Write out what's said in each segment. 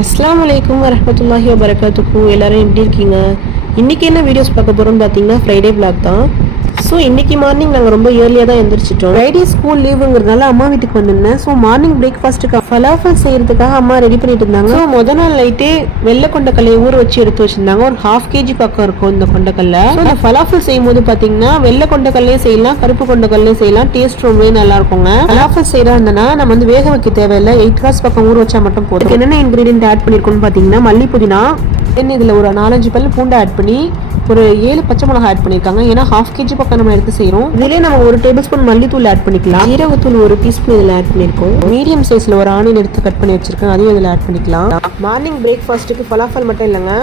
அஸ்ஸலாமு அலைக்கும் வரஹ்மத்துல்லாஹி வபரகாத்துஹு. எல்லாரும் எப்படி இருக்கீங்க? இன்னைக்கு என்ன வீடியோஸ் பார்க்க போறோம்னு பார்த்தீங்கன்னா ஃப்ரைடே vlog தான். ஸோ இன்னைக்கு மார்னிங் நாங்கள் ரொம்ப இயர்லியாக தான் எழுந்திரிச்சிட்டோம். ஃப்ரைடே ஸ்கூல் லீவுங்கிறதுனால அம்மா வீட்டுக்கு வந்திருந்தேன். ஸோ மார்னிங் பிரேக்ஃபாஸ்ட்டுக்கு ஃபலாஃபல் செய்யறதுக்காக அம்மா ரெடி பண்ணிட்டு இருந்தாங்க. ஸோ முதல் நாள் நைட்டே வெள்ளை கொண்டக்கல்லையை ஊற வச்சு எடுத்து வச்சிருந்தாங்க. ஒரு ½ kg பக்கம் இருக்கும் இந்த கொண்டக்கல்ல. இந்த ஃபலாஃபல் செய்யும் போது பார்த்தீங்கன்னா வெள்ளை கொண்டக்கல்லையும் செய்யலாம், கருப்பு கொண்டக்கல்லையும் செய்யலாம். டேஸ்ட் ரொம்பவே நல்லா இருக்குங்க. ஃபலாஃபல் செய்யறா இருந்தனா நம்ம வந்து வேக வைக்க தேவையில்லை. 8 hours பக்கம் ஊற வச்சா மட்டும் போதும். என்னென்ன இன்கிரீடியன்ட் ஆட் பண்ணிருக்கோம்னு பார்த்தீங்கன்னா மல்லி புதினா, இதில் ஒரு 4-5 பல் பூண்டை ஆட் பண்ணி ஒரு 7 பச்சை மிளகாய் ஆட் பண்ணியிருக்காங்க. ஏன்னா ½ kg பக்கம் நம்ம எடுத்து செய்கிறோம். இதிலே நம்ம 1 டேபிள் மல்லித்தூள் ஆட் பண்ணிக்கலாம். ஜீரகத்தூள் 1 டீஸ்பூன் இதில் ஆட் பண்ணியிருக்கோம். மீடியம் சைஸில் ஒரு ஆனியன் எடுத்து கட் பண்ணி வச்சிருக்கேன், அதையும் இதில் ஆட் பண்ணிக்கலாம். மார்னிங் பிரேக்ஃபாஸ்ட்டுக்கு ஃபலாஃபல் மட்டும் இல்லைங்க,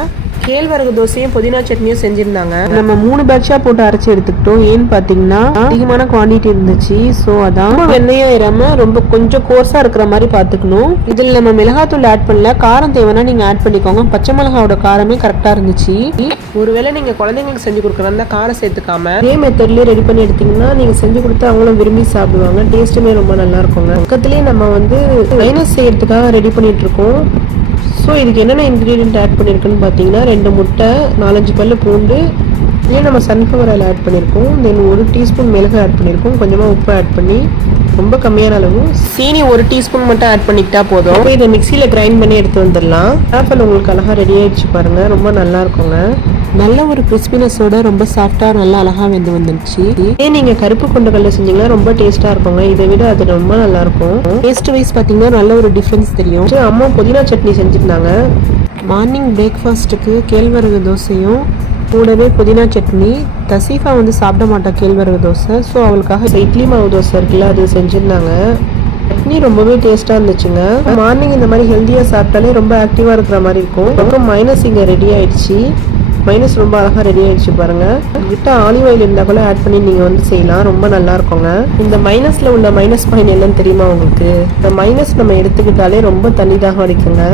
கேழ்வரகு தோசையும் புதினா சட்னியும் செஞ்சிருந்தாங்க. நம்ம 3 பேட்சா போட்டு அரைச்சி எடுத்துக்கிட்டோம். ஏன்னு பார்த்தீங்கன்னா அதிகமான குவான்டிட்டி இருந்துச்சு. ஸோ அதான் வெண்ணையும் ஏறாம ரொம்ப கொஞ்சம் கோர்ஸா இருக்கிற மாதிரி பார்த்துக்கணும். இதில் நம்ம மிளகாத்தூள் ஆட் பண்ணல, காரம் தேவைன்னா நீங்க ஆட் பண்ணிக்கோங்க. பச்சை மிளகாவோட காரமே கரெக்டா இருந்துச்சு. ஒருவேளை நீங்க குழந்தைங்களுக்கு செஞ்சு கொடுக்குறதா காரம் சேர்த்துக்காம இதே மெத்தட்லயே ரெடி பண்ணி எடுத்தீங்கன்னா நீங்க செஞ்சு கொடுத்து அவங்களும் விரும்பி சாப்பிடுவாங்க. டேஸ்ட்டுமே ரொம்ப நல்லா இருக்குங்க. பக்கத்துலேயே நம்ம வந்து மைனஸ் செய்யறதுக்காக ரெடி பண்ணிட்டு இருக்கோம். ஸோ இதுக்கு என்னென்ன இன்க்ரீடியன்ட் ஆட் பண்ணியிருக்குன்னு பார்த்தீங்கன்னா 2 முட்டை, 4-5 பல்லு பூண்டு, ஏன் நம்ம சன்ஃப்ளவர் ஆயில் ஆட் பண்ணியிருக்கோம். தென் 1 டீஸ்பூன் மிளகு ஆட் பண்ணியிருக்கோம். கொஞ்சமாக உப்பு ஆட் பண்ணி ரொம்ப கம்மியான அளவு சீனி 1 டீஸ்பூன் மட்டும் ஆட் பண்ணிக்கிட்டா போதும். இதை மிக்சியில் கிரைண்ட் பண்ணி எடுத்து வந்துடலாம். ஆப்பிள் உங்களுக்கு அழகாக ரெடி ஆகிடுச்சு பாருங்கள், ரொம்ப நல்லா இருக்குங்க. நல்ல ஒரு கிறிஸ்பினஸோட ரொம்ப சாஃப்டாக நல்லா அழகாக வெந்து வந்துடுச்சு. இதே நீங்கள் கருப்பு கொண்டக்கல்ல செஞ்சீங்கன்னா ரொம்ப டேஸ்ட்டாக இருக்குங்க. இதை விட அது ரொம்ப நல்லா இருக்கும். டேஸ்ட் வைஸ் பார்த்தீங்கன்னா நல்ல ஒரு டிஃப்ரென்ஸ் தெரியும். அம்மா புதினா சட்னி செஞ்சுருந்தாங்க. மார்னிங் பிரேக்ஃபாஸ்ட்டுக்கு கேழ்வரகு தோசையும் கூடவே புதினா சட்னி. தசீஃபா வந்து சாப்பிட மாட்டா கேழ்வரகு தோசை. ஸோ அவளுக்காக இட்லி மாவு தோசை இருக்குல்ல, அது செஞ்சுருந்தாங்க. சட்னி ரொம்பவே டேஸ்ட்டாக இருந்துச்சுங்க. மார்னிங் இந்த மாதிரி ஹெல்த்தியாக சாப்பிட்டாலே ரொம்ப ஆக்டிவாக இருக்கிற மாதிரி இருக்கும். அப்புறம் மைனஸ் இங்கே ரெடி ஆயிடுச்சு. மைனஸ் ரொம்ப அழகாக ரெடி ஆயிடுச்சு பாருங்க. கிட்ட ஆலிவ் ஆயில் இருந்தால் கூட ஆட் பண்ணி நீங்கள் வந்து செய்யலாம், ரொம்ப நல்லா இருக்குங்க. இந்த மைனஸில் உள்ள மைனஸ் பாயிண்ட் என்னன்னு தெரியுமா உங்களுக்கு? இந்த மைனஸ் நம்ம எடுத்துக்கிட்டாலே ரொம்ப தண்ணி தாகம் அடிக்குங்க.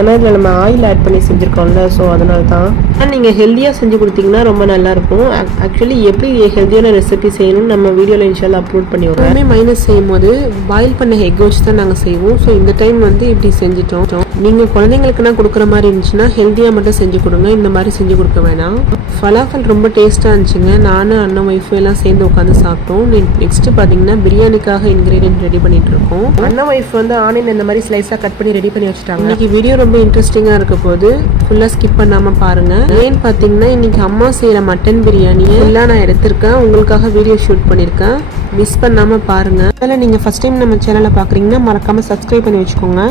ஏன்னா இதில் நம்ம ஆயில் ஆட் பண்ணி செஞ்சுருக்கோம்ல, ஸோ அதனால தான். ஆனால் நீங்கள் ஹெல்த்தியாக செஞ்சு கொடுத்தீங்கன்னா ரொம்ப நல்லாயிருக்கும். ஆக்சுவலி எப்படி ஹெல்த்தியான ரெசிபி செய்யணும்னு நம்ம வீடியோவில் இன்ஷால்லா அப்லோட் பண்ணிடுவோம். எப்பவுமே மைனஸ் செய்யும் போது பாயில் பண்ண எக் வச்சு தான் நாங்கள் செய்வோம். ஸோ இந்த டைம் வந்து இப்படி செஞ்சுட்டோம். நீங்கள் குழந்தைங்களுக்குனா கொடுக்குற மாதிரி இருந்துச்சுன்னா ஹெல்த்தியாக மட்டும் செஞ்சு கொடுங்க, இந்த மாதிரி செஞ்சு கொடுக்க வேணாம். ஃபலாஃபல் ரொம்ப டேஸ்ட்டாக இருந்துச்சுங்க. நானும் அண்ணன் ஒய்ஃபும் எல்லாம் சேர்ந்து உட்காந்து சாப்பிட்டோம். நெக்ஸ்ட் பார்த்தீங்கன்னா பிரியாணிக்காக இன்க்ரீடியன்ட் ரெடி பண்ணிட்டு இருக்கோம். அண்ணன் ஒய்ஃப் வந்து ஆனியன் இந்த மாதிரி ஸ்லைஸாக கட் பண்ணி ரெடி பண்ணி வச்சுட்டாங்க. இன்னைக்கு வீடியோ ரொம்ப இன்ட்ரெஸ்டிங்காக இருக்க போது ஃபுல்லாக ஸ்கிப் பண்ணாமல் பாருங்கள். ஏன்னு பார்த்தீங்கன்னா இன்னைக்கு அம்மா செய்கிற மட்டன் பிரியாணியை ஃபுல்லாக நான் எடுத்திருக்கேன், உங்களுக்காக வீடியோ ஷூட் பண்ணியிருக்கேன். மிஸ் பண்ணாமல் பாருங்கள். அதில் நீங்கள் ஃபஸ்ட் டைம் நம்ம சேனலை பார்க்குறீங்கன்னா மறக்காமல் சப்ஸ்கிரைப் பண்ணி வச்சுக்கோங்க.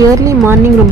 இயர்லி மார்னிங் ரொம்ப